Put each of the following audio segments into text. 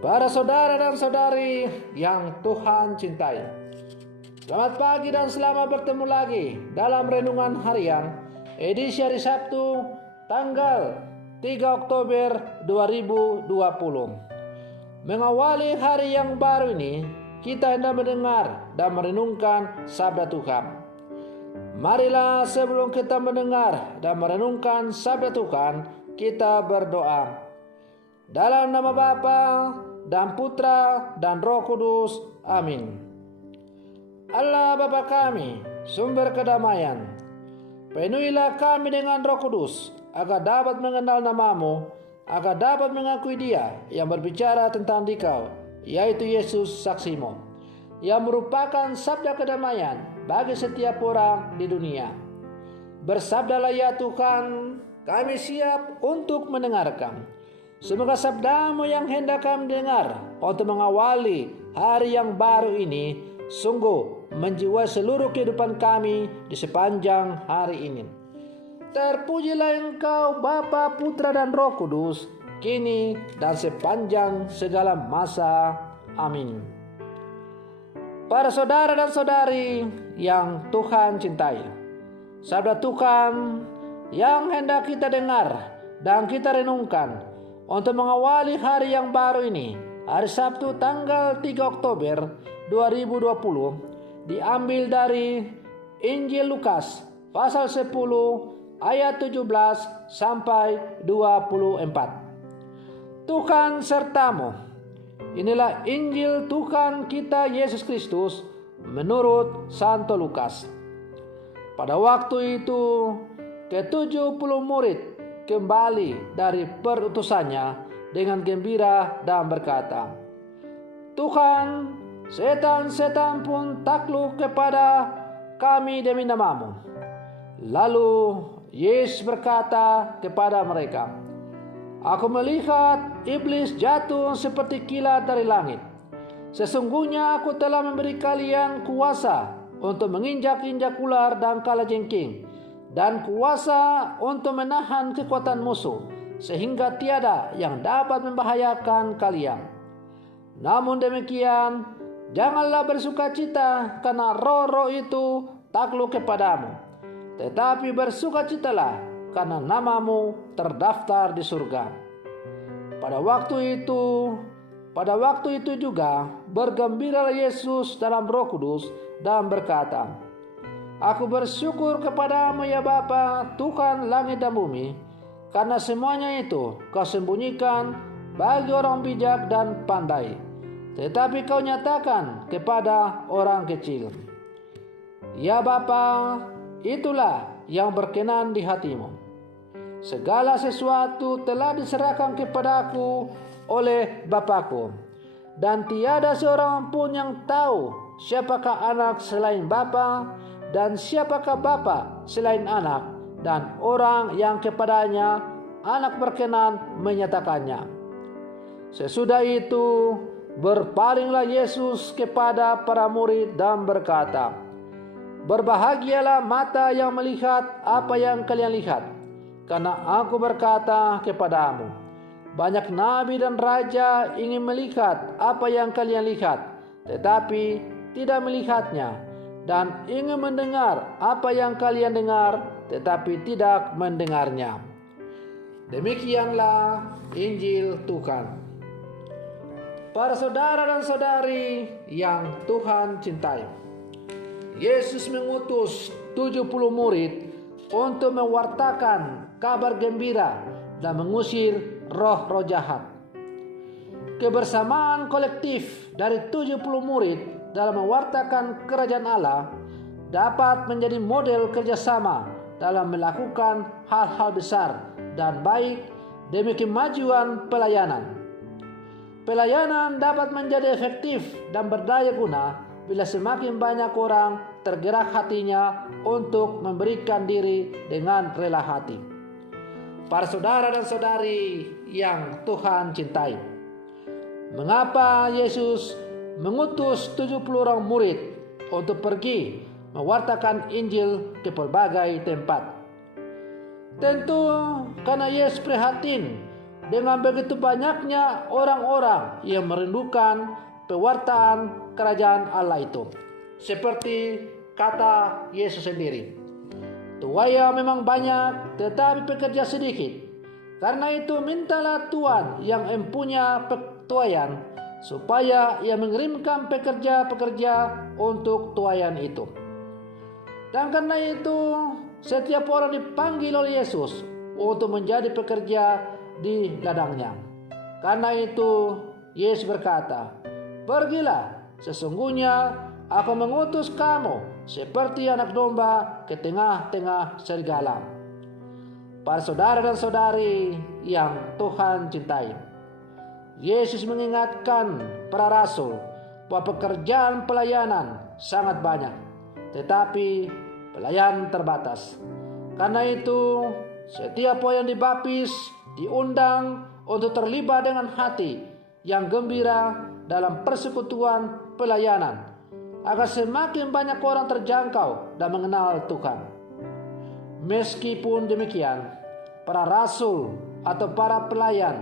Para saudara dan saudari yang Tuhan cintai, selamat pagi dan selamat bertemu lagi dalam Renungan Harian edisi hari Sabtu tanggal 3 Oktober 2020. Mengawali hari yang baru ini, kita hendak mendengar dan merenungkan sabda Tuhan. Marilah sebelum kita mendengar dan merenungkan sabda Tuhan, kita berdoa. Dalam nama Bapa dan Putra dan Roh Kudus. Amin. Allah Bapa kami, sumber kedamaian, penuhilah kami dengan Roh Kudus, agar dapat mengenal nama-Mu, agar dapat mengakui Dia yang berbicara tentang Dikau, yaitu Yesus saksi-Mu, yang merupakan sabda kedamaian bagi setiap orang di dunia. Bersabdalah ya Tuhan, kami siap untuk mendengarkan. Semoga sabda-Mu yang hendak kami dengar untuk mengawali hari yang baru ini sungguh menjiwai seluruh kehidupan kami di sepanjang hari ini. Terpujilah Engkau Bapa, Putra dan Roh Kudus, kini dan sepanjang segala masa. Amin. Para saudara dan saudari yang Tuhan cintai, sabda Tuhan yang hendak kita dengar dan kita renungkan untuk mengawali hari yang baru ini, hari Sabtu tanggal 3 Oktober 2020, diambil dari Injil Lukas pasal 10 ayat 17 sampai 24. Tuhan sertamu. Inilah Injil Tuhan kita Yesus Kristus menurut Santo Lukas. Pada waktu itu, ke-70 murid kembali dari perutusannya dengan gembira dan berkata, Tuhan, setan-setan pun takluk kepada kami demi nama-Mu. Lalu Yesus berkata kepada mereka, Aku melihat iblis jatuh seperti kilat dari langit. Sesungguhnya aku telah memberi kalian kuasa untuk menginjak-injak ular dan kalajengking, dan kuasa untuk menahan kekuatan musuh, sehingga tiada yang dapat membahayakan kalian. Namun demikian, janganlah bersukacita karena roh-roh itu takluk kepadamu, tetapi bersukacitalah karena namamu terdaftar di surga. Pada waktu itu juga bergembiralah Yesus dalam Roh Kudus dan berkata, Aku bersyukur kepadamu ya Bapa, Tuhan langit dan bumi, karena semuanya itu Kau sembunyikan bagi orang bijak dan pandai, tetapi Kau nyatakan kepada orang kecil. Ya Bapa, itulah yang berkenan di hati-Mu. Segala sesuatu telah diserahkan kepadaku oleh Bapakku, dan tiada seorang pun yang tahu siapakah anak selain Bapa, dan siapakah Bapa selain anak, dan orang yang kepadanya anak berkenan menyatakannya. Sesudah itu berpalinglah Yesus kepada para murid dan berkata, Berbahagialah mata yang melihat apa yang kalian lihat, karena aku berkata kepadamu, banyak nabi dan raja ingin melihat apa yang kalian lihat, tetapi tidak melihatnya, dan ingin mendengar apa yang kalian dengar, tetapi tidak mendengarnya. Demikianlah Injil Tuhan. Para saudara dan saudari yang Tuhan cintai, Yesus mengutus 70 murid untuk mewartakan kabar gembira dan mengusir roh-roh jahat. Kebersamaan kolektif dari 70 murid dalam mewartakan kerajaan Allah dapat menjadi model kerjasama dalam melakukan hal-hal besar dan baik demi kemajuan pelayanan. Pelayanan dapat menjadi efektif dan berdaya guna bila semakin banyak orang tergerak hatinya untuk memberikan diri dengan rela hati. Para saudara dan saudari yang Tuhan cintai, mengapa Yesus mengutus 70 orang murid untuk pergi mewartakan Injil ke berbagai tempat? Tentu karena Yesus prihatin dengan begitu banyaknya orang-orang yang merindukan pewartaan kerajaan Allah itu. Seperti kata Yesus sendiri, tuaya memang banyak, tetapi pekerja sedikit. Karena itu mintalah Tuhan yang mempunyai tuayan, supaya ia mengirimkan pekerja-pekerja untuk tuayan itu. Dan karena itu setiap orang dipanggil oleh Yesus untuk menjadi pekerja di ladangnya. Karena itu Yesus berkata, "Pergilah, sesungguhnya aku mengutus kamu seperti anak domba ke tengah-tengah serigala." Para saudara dan saudari yang Tuhan cintai, Yesus mengingatkan para rasul bahwa pekerjaan pelayanan sangat banyak, tetapi pelayan terbatas. Karena itu setiap orang yang dibaptis diundang untuk terlibat dengan hati yang gembira dalam persekutuan pelayanan, agar semakin banyak orang terjangkau dan mengenal Tuhan. Meskipun demikian, para rasul atau para pelayan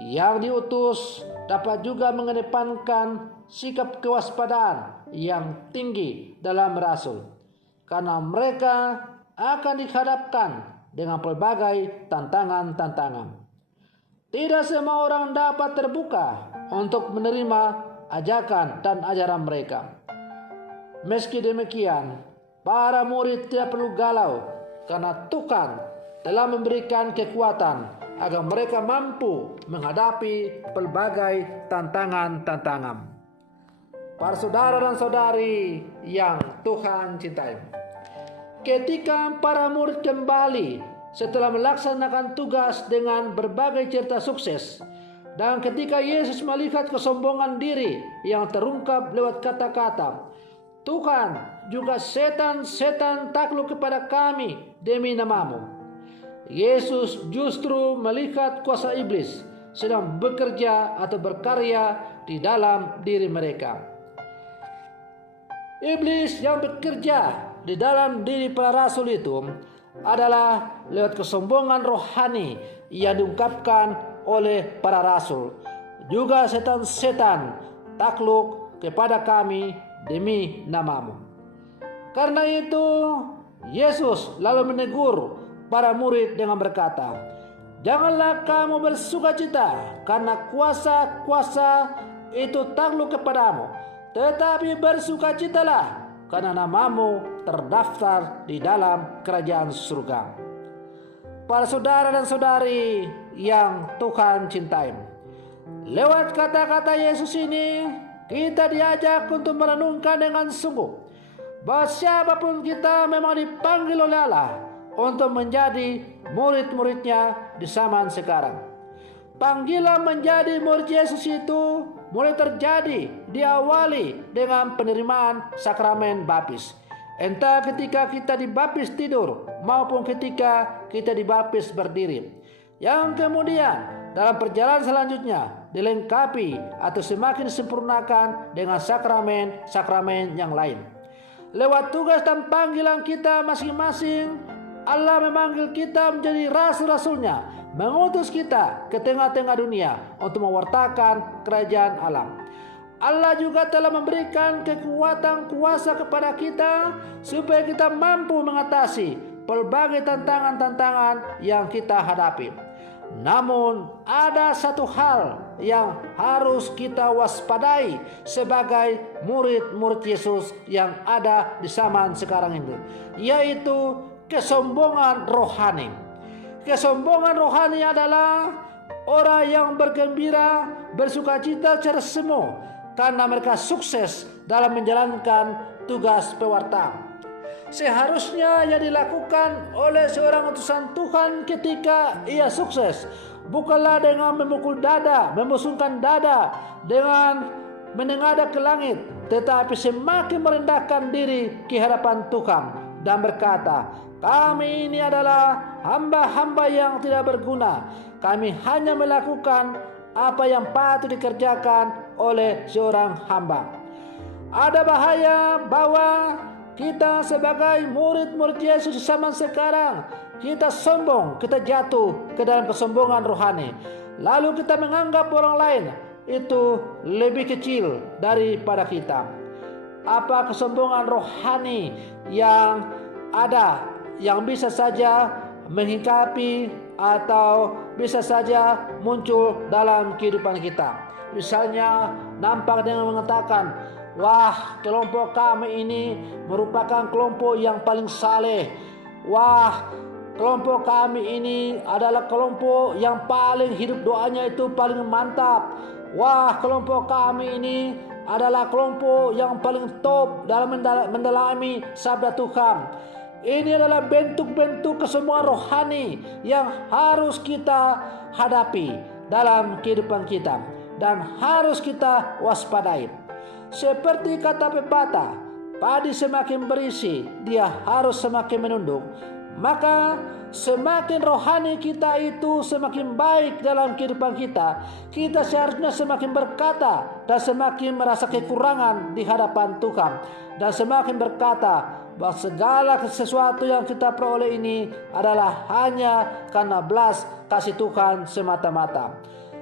yang diutus dapat juga mengedepankan sikap kewaspadaan yang tinggi dalam rasul, karena mereka akan dihadapkan dengan berbagai tantangan-tantangan. Tidak semua orang dapat terbuka untuk menerima ajakan dan ajaran mereka. Meski demikian, para murid tidak perlu galau, karena Tuhan telah memberikan kekuatan agar mereka mampu menghadapi berbagai tantangan-tantangan. Para saudara dan saudari yang Tuhan cintai, ketika para murid kembali setelah melaksanakan tugas dengan berbagai cerita sukses, dan ketika Yesus melihat kesombongan diri yang terungkap lewat kata-kata, "Tuhan, juga setan-setan takluk kepada kami demi namamu," Yesus justru melihat kuasa iblis sedang bekerja atau berkarya di dalam diri mereka. Iblis yang bekerja di dalam diri para rasul itu adalah lewat kesombongan rohani yang diungkapkan oleh para rasul. Juga setan-setan takluk kepada kami demi namamu. Karena itu Yesus lalu menegur para murid dengan berkata, "Janganlah kamu bersukacita karena kuasa-kuasa itu takluk kepadamu, tetapi bersukacitalah karena namamu terdaftar di dalam kerajaan surga." Para saudara dan saudari yang Tuhan cintai, lewat kata-kata Yesus ini kita diajak untuk merenungkan dengan sungguh bahwa siapapun kita memang dipanggil oleh Allah untuk menjadi murid-muridnya di zaman sekarang. Panggilan menjadi murid Yesus itu mulai terjadi diawali dengan penerimaan sakramen baptis. Entah ketika kita dibaptis tidur maupun ketika kita dibaptis berdiri. Yang kemudian dalam perjalanan selanjutnya dilengkapi atau semakin disempurnakan dengan sakramen-sakramen yang lain. Lewat tugas dan panggilan kita masing-masing, Allah memanggil kita menjadi rasul-rasulnya, mengutus kita ke tengah-tengah dunia untuk mewartakan kerajaan Allah. Allah juga telah memberikan kekuatan kuasa kepada kita supaya kita mampu mengatasi berbagai tantangan-tantangan yang kita hadapi. Namun ada satu hal yang harus kita waspadai sebagai murid-murid Yesus yang ada di zaman sekarang ini, yaitu kesombongan rohani. Kesombongan rohani adalah orang yang bergembira, bersukacita secara semu karena mereka sukses dalam menjalankan tugas pewartaan. Seharusnya yang dilakukan oleh seorang utusan Tuhan ketika ia sukses bukanlah dengan memukul dada, membusungkan dada, dengan menengadah ke langit, tetapi semakin merendahkan diri ke hadapan Tuhan dan berkata, "Kami ini adalah hamba-hamba yang tidak berguna. Kami hanya melakukan apa yang patut dikerjakan oleh seorang hamba." Ada bahaya bahwa kita sebagai murid-murid Yesus di zaman sekarang, kita sombong, kita jatuh ke dalam kesombongan rohani. lalu kita menganggap orang lain itu lebih kecil daripada kita. Apa kesombongan rohani yang ada yang bisa saja menghinggapi atau bisa saja muncul dalam kehidupan kita? Misalnya nampak dengan mengatakan, wah, kelompok kami ini merupakan kelompok yang paling saleh. Wah, kelompok kami ini adalah kelompok yang paling hidup doanya itu paling mantap. Wah, kelompok kami ini adalah kelompok yang paling top dalam mendalami sabda Tuhan. Ini adalah bentuk-bentuk kesombongan rohani yang harus kita hadapi dalam kehidupan kita dan harus kita waspadai. Seperti kata pepatah, padi semakin berisi, dia harus semakin menunduk. Maka semakin rohani kita itu semakin baik dalam kehidupan kita. Kita seharusnya semakin berkata dan semakin merasa kekurangan di hadapan Tuhan. Dan semakin berkata bahwa segala sesuatu yang kita peroleh ini adalah hanya karena belas kasih Tuhan semata-mata.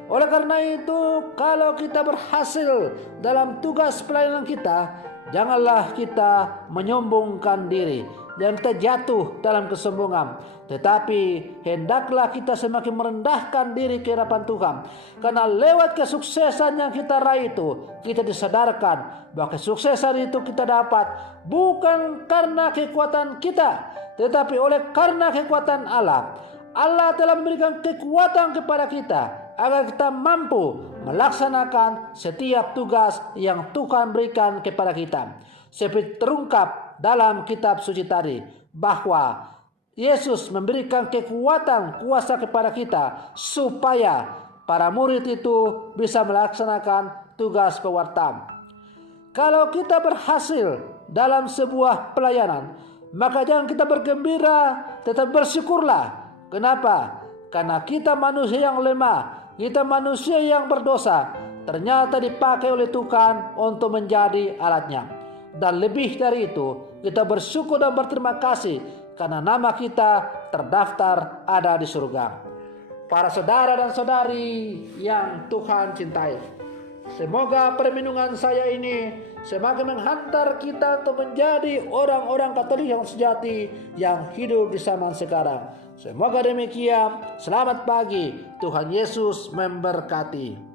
Oleh karena itu, kalau kita berhasil dalam tugas pelayanan kita, janganlah kita menyombongkan diri dan terjatuh dalam kesombongan. Tetapi hendaklah kita semakin merendahkan diri ke hadapan Tuhan. Karena lewat kesuksesan yang kita raih itu, kita disadarkan bahwa kesuksesan itu kita dapat bukan karena kekuatan kita, tetapi oleh karena kekuatan Allah. Allah telah memberikan kekuatan kepada kita agar kita mampu melaksanakan setiap tugas yang Tuhan berikan kepada kita. Seperti terungkap dalam kitab suci tadi, bahwa Yesus memberikan kekuatan kuasa kepada kita supaya para murid itu bisa melaksanakan tugas pewartaan. Kalau kita berhasil dalam sebuah pelayanan, maka jangan kita bergembira, tetap bersyukurlah. Kenapa? Karena kita manusia yang lemah, kita manusia yang berdosa, ternyata dipakai oleh Tuhan untuk menjadi alatnya. Dan lebih dari itu, kita bersyukur dan berterima kasih karena nama kita terdaftar ada di surga. Para saudara dan saudari yang Tuhan cintai, semoga permenungan saya ini semakin menghantar kita untuk menjadi orang-orang Katolik yang sejati yang hidup di zaman sekarang. Semoga demikian. Selamat pagi. Tuhan Yesus memberkati.